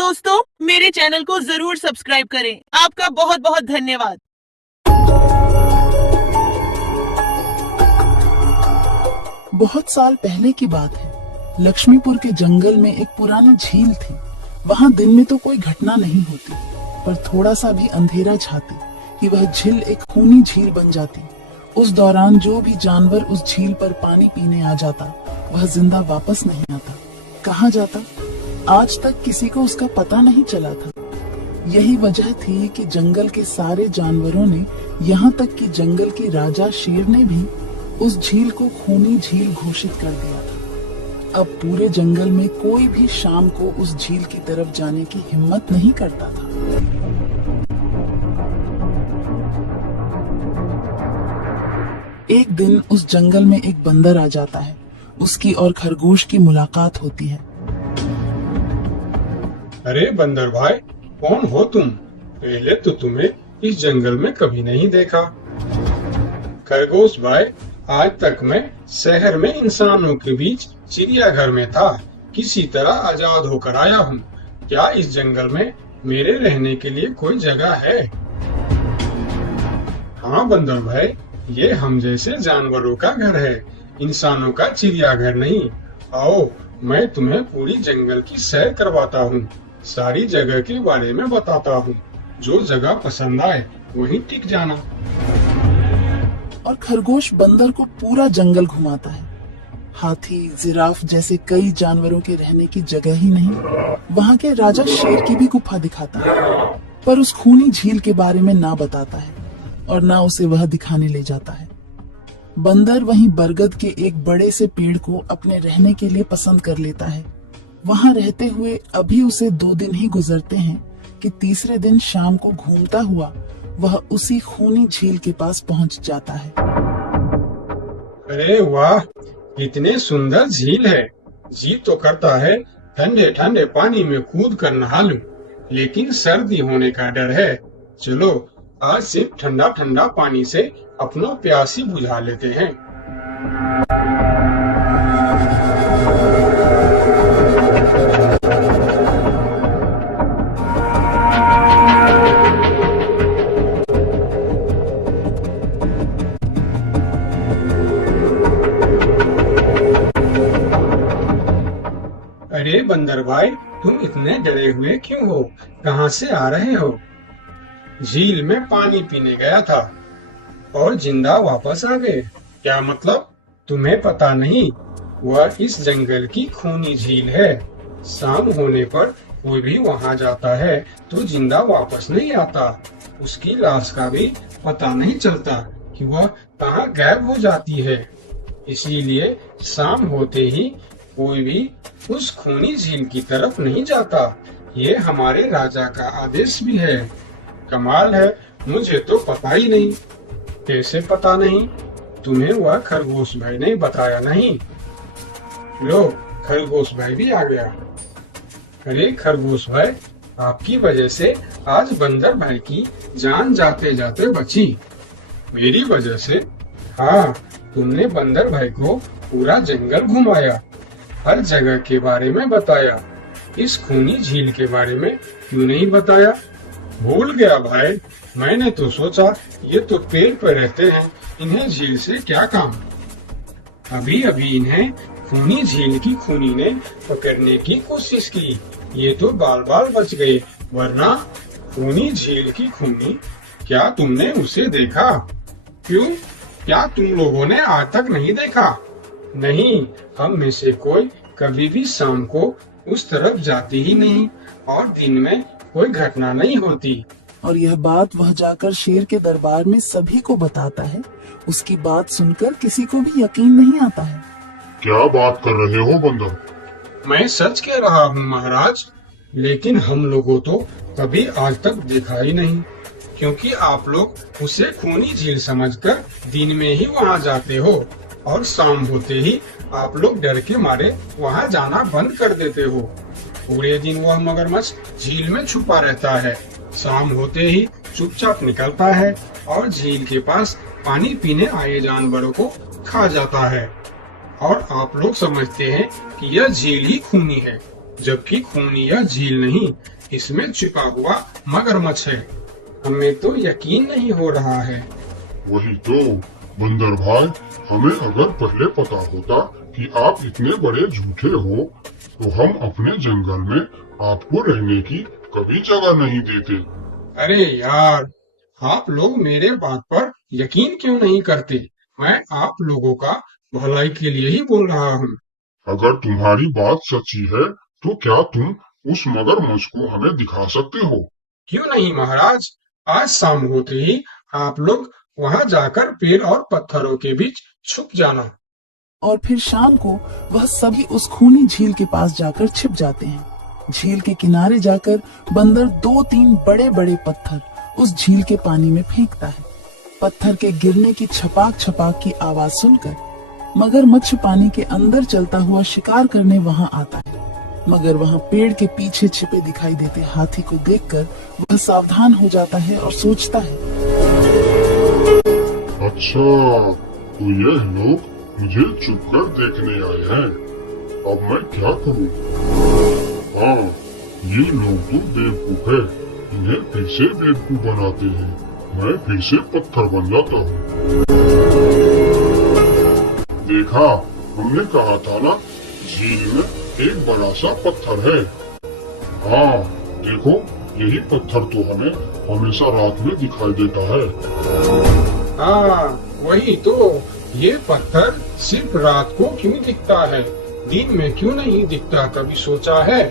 दोस्तों मेरे चैनल को जरूर सब्सक्राइब करें। आपका बहुत बहुत धन्यवाद। बहुत साल पहले की बात है। लक्ष्मीपुर के जंगल में एक पुराना झील थी। वहाँ दिन में तो कोई घटना नहीं होती, पर थोड़ा सा भी अंधेरा छाती कि वह झील एक खूनी झील बन जाती। उस दौरान जो भी जानवर उस झील पर पानी पीने आ जाता वह जिंदा वापस नहीं आता। कहाँ जाता आज तक किसी को उसका पता नहीं चला था। यही वजह थी कि जंगल के सारे जानवरों ने, यहाँ तक कि जंगल के राजा शेर ने भी उस झील को खूनी झील घोषित कर दिया था। अब पूरे जंगल में कोई भी शाम को उस झील की तरफ जाने की हिम्मत नहीं करता था। एक दिन उस जंगल में एक बंदर आ जाता है। उसकी और खरगोश की मुलाकात होती है। अरे बंदर भाई, कौन हो तुम? पहले तो तुम्हें इस जंगल में कभी नहीं देखा। खरगोश भाई, आज तक मैं शहर में इंसानों के बीच चिड़ियाघर में था। किसी तरह आजाद होकर आया हूँ। क्या इस जंगल में मेरे रहने के लिए कोई जगह है? हाँ बंदर भाई, ये हम जैसे जानवरों का घर है, इंसानों का चिड़ियाघर नहीं। आओ, मैं तुम्हें पूरी जंगल की सैर करवाता हूँ, सारी जगह के बारे में बताता हूँ। जो जगह पसंद आए वहीं टिक जाना। और खरगोश बंदर को पूरा जंगल घुमाता है। हाथी, जिराफ जैसे कई जानवरों के रहने की जगह ही नहीं। वहाँ के राजा शेर की भी गुफा दिखाता है, पर उस खूनी झील के बारे में ना बताता है और ना उसे वह दिखाने ले जाता है। बंदर वहीं बरगद के एक बड़े से पेड़ को अपने रहने के लिए पसंद कर लेता है। वहां रहते हुए अभी उसे 2 दिन ही गुजरते हैं कि तीसरे दिन शाम को घूमता हुआ वह उसी खूनी झील के पास पहुंच जाता है। अरे वाह, इतने सुंदर झील है। जी तो करता है ठंडे ठंडे पानी में कूद कर नहा लूं, लेकिन सर्दी होने का डर है। चलो आज सिर्फ ठंडा ठंडा पानी से अपना प्यास ही बुझा लेते हैं। अरे बंदर भाई, तुम इतने डरे हुए क्यों हो? कहाँ से आ रहे हो? झील में पानी पीने गया था और जिंदा वापस आ गए। क्या मतलब? तुम्हें पता नहीं? वह इस जंगल की खूनी झील है। शाम होने पर कोई भी वहां जाता है तो जिंदा वापस नहीं आता। उसकी लाश का भी पता नहीं चलता कि वह कहाँ गायब हो जाती है। इसीलिए शाम होते ही कोई भी उस खूनी झील की तरफ नहीं जाता। ये हमारे राजा का आदेश भी है। कमाल है, मुझे तो पता ही नहीं। कैसे पता नहीं? तुम्हें वह खरगोश भाई ने बताया नहीं? लो, खरगोश भाई भी आ गया। अरे खरगोश भाई, आपकी वजह से आज बंदर भाई की जान जाते जाते बची। मेरी वजह से? हाँ, तुमने बंदर भाई को पूरा जंगल घुमाया, हर जगह के बारे में बताया। इस खूनी झील के बारे में क्यों नहीं बताया? भूल गया भाई, मैंने तो सोचा ये तो पेड़ पर रहते हैं, इन्हें झील से क्या काम। अभी अभी इन्हें खूनी झील की खूनी ने पकड़ने की कोशिश की, ये तो बाल बाल बच गए, वरना खूनी झील की खूनी, क्या तुमने उसे देखा? क्यों, क्या तुम लोगों ने आज तक नहीं देखा? नहीं, हम में से कोई कभी भी शाम को उस तरफ जाती ही नहीं और दिन में कोई घटना नहीं होती। और यह बात वह जाकर शेर के दरबार में सभी को बताता है। उसकी बात सुनकर किसी को भी यकीन नहीं आता है। क्या बात कर रहे हो बंदर? मैं सच कह रहा हूँ महाराज, लेकिन हम लोगों तो कभी आज तक देखा ही नहीं, क्योंकि आप लोग उसे खूनी झील समझकर दिन में ही वहाँ जाते हो और शाम होते ही आप लोग डर के मारे वहाँ जाना बंद कर देते हो। पूरे दिन वह मगरमच्छ झील में छुपा रहता है, शाम होते ही चुपचाप निकलता है और झील के पास पानी पीने आए जानवरों को खा जाता है। और आप लोग समझते हैं कि यह झील ही खूनी है। जबकि खूनी यह झील नहीं, इसमें छिपा हुआ मगरमच्छ है। हमें तो यकीन नहीं हो रहा है। वही तो बंदर भाई, हमें अगर पहले पता होता कि आप इतने बड़े झूठे हो तो हम अपने जंगल में आपको रहने की कभी जगह नहीं देते। अरे यार, आप लोग मेरे बात पर यकीन क्यों नहीं करते? मैं आप लोगों का भलाई के लिए ही बोल रहा हूँ। अगर तुम्हारी बात सच्ची है तो क्या तुम उस मगरमच्छ को हमें दिखा सकते हो? क्यों नहीं महाराज, आज शाम होते ही आप लोग वहां जाकर पेड़ और पत्थरों के बीच छुप जाना। और फिर शाम को वह सभी उस खूनी झील के पास जाकर छिप जाते हैं। झील के किनारे जाकर बंदर 2-3 बड़े-बड़े पत्थर उस झील के पानी में फेंकता है। पत्थर के गिरने की छपाक छपाक की आवाज सुनकर मगरमच्छ पानी के अंदर चलता हुआ शिकार करने वहां आता है। मगर वहां पेड़ के पीछे छिपे दिखाई देते हाथी को देखकर वह सावधान हो जाता है और सोचता है, अच्छा, तो यह लोग मुझे छुपकर देखने आए हैं। अब मैं क्या करूं? हाँ, ये लोग तो बेवकूफ है। इन्हें फिर से बेवकूफ बनाते हैं। मैं फिर से पत्थर बन जाता हूँ। देखा, हमने कहा था ना, झील में एक बड़ा सा पत्थर है। हाँ, देखो, यही पत्थर तो हमें हमेशा रात में दिखाई देता है। हाँ, वही तो। ये पत्थर सिर्फ रात को क्यों दिखता है, दिन में क्यों नहीं दिखता, कभी सोचा है?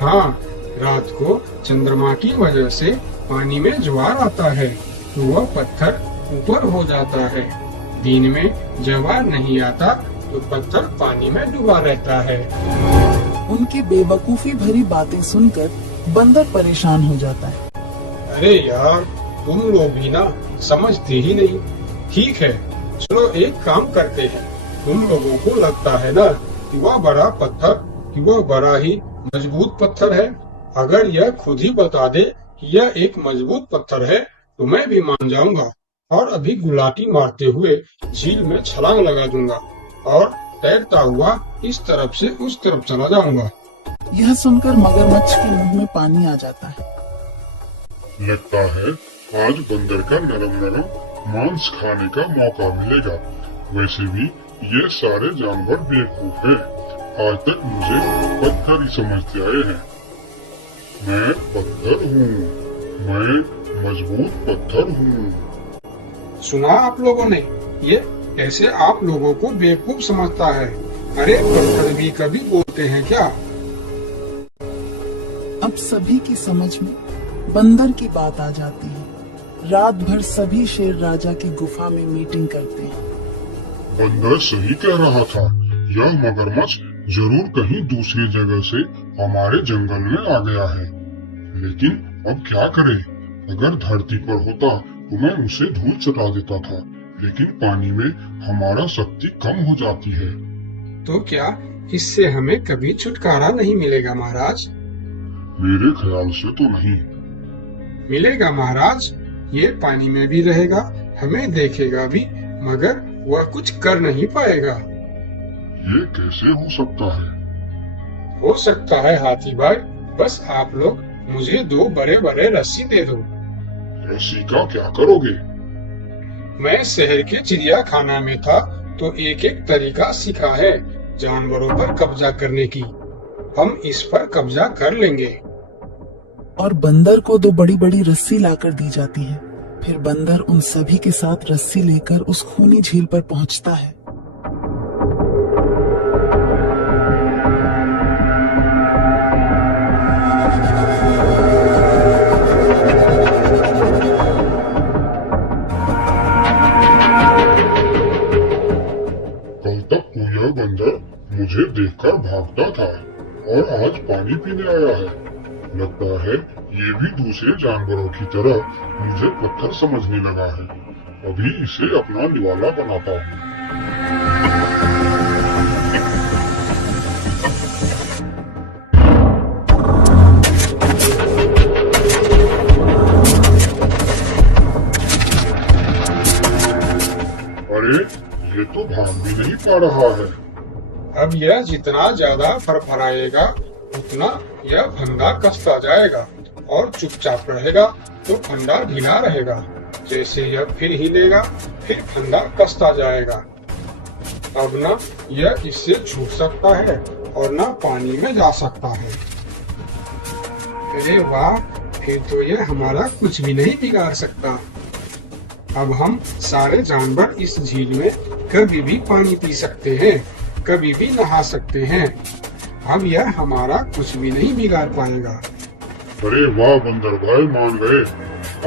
हाँ, रात को चंद्रमा की वजह से पानी में ज्वार आता है तो वह पत्थर ऊपर हो जाता है। दिन में ज्वार नहीं आता तो पत्थर पानी में डूबा रहता है। उनकी बेवकूफी भरी बातें सुनकर बंदर परेशान हो जाता है। अरे यार, तुम लोग भी ना समझते ही नहीं। ठीक है, चलो एक काम करते हैं। तुम लोगों को लगता है ना कि वह बड़ा पत्थर, कि वह बड़ा ही मजबूत पत्थर है। अगर यह खुद ही बता दे कि यह एक मजबूत पत्थर है तो मैं भी मान जाऊंगा और अभी गुलाटी मारते हुए झील में छलांग लगा दूंगा और तैरता हुआ इस तरफ से उस तरफ चला जाऊंगा। यह सुनकर मगरमच्छ के मुंह में पानी आ जाता है। लगता है आज बंदर का नरम नरम मांस खाने का मौका मिलेगा। वैसे भी ये सारे जानवर बेवकूफ हैं। आज तक मुझे पत्थर ही समझते आए हैं। मैं पत्थर हूँ, मैं मजबूत पत्थर हूँ। सुना आप लोगों ने, ये कैसे आप लोगों को बेवकूफ समझता है? अरे पत्थर भी कभी बोलते हैं क्या? अब सभी की समझ में बंदर की बात आ जाती है। रात भर सभी शेर राजा की गुफा में मीटिंग करते हैं। बंदर सही कह रहा था। यह मगरमच्छ जरूर कहीं दूसरी जगह से हमारे जंगल में आ गया है। लेकिन अब क्या करें? अगर धरती पर होता तो मैं उसे धूल चटा देता था, लेकिन पानी में हमारा शक्ति कम हो जाती है। तो क्या इससे हमें कभी छुटकारा नहीं मिलेगा महाराज? मेरे ख्याल से तो नहीं। मिलेगा महाराज। ये पानी में भी रहेगा, हमें देखेगा भी, मगर वह कुछ कर नहीं पाएगा। ये कैसे हो सकता है? हो सकता है हाथी भाई, बस आप लोग मुझे 2 बड़े-बड़े रस्सी दे दो। रस्सी का क्या करोगे? मैं शहर के चिड़ियाखाना में था तो एक तरीका सीखा है जानवरों पर कब्जा करने की। हम इस पर कब्जा कर लेंगे। और बंदर को 2 बड़ी-बड़ी रस्सी लाकर दी जाती है। फिर बंदर उन सभी के साथ रस्सी लेकर उस खूनी झील पर पहुंचता है। कल तक तो यह बंदर मुझे देखकर भागता था और आज पानी पीने आया है। लगता है ये भी दूसरे जानवरों की तरह मुझे पत्थर समझने लगा है। अभी इसे अपना निवाला बनाता हूँ। अरे, ये तो भाग भी नहीं पा रहा है। अब यह जितना ज्यादा फरफराएगा उतना यह फंदा कसता जाएगा और चुपचाप रहेगा तो फंदा ढीला रहेगा। जैसे यह फिर हिलेगा फिर फंदा कसता जाएगा। अब न यह इससे छूट सकता है और न पानी में जा सकता है। अरे वाह, फिर तो यह हमारा कुछ भी नहीं बिगाड़ सकता। अब हम सारे जानवर इस झील में कभी भी पानी पी सकते हैं, कभी भी नहा सकते हैं। अब यह हमारा कुछ भी नहीं बिगाड़ पाएगा। अरे वाह बंदर भाई, मान गए।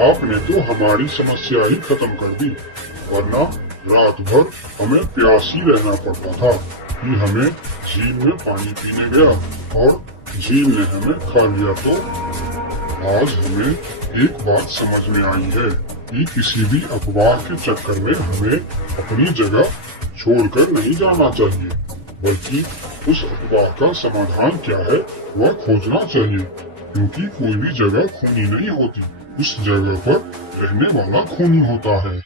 आपने तो हमारी समस्या ही खत्म कर दी, वरना रात भर हमें प्यास ही रहना पड़ता था कि हमें झील में पानी पीने गया और झील ने हमें खा लिया। तो आज हमें एक बात समझ में आई है कि किसी भी अखबार के चक्कर में हमें अपनी जगह छोड़कर नहीं जाना चाहिए, बल्कि उस अखबार का समाधान क्या है वह खोजना चाहिए, क्योंकि कोई भी जगह खूनी नहीं होती, उस जगह पर रहने वाला खूनी होता है।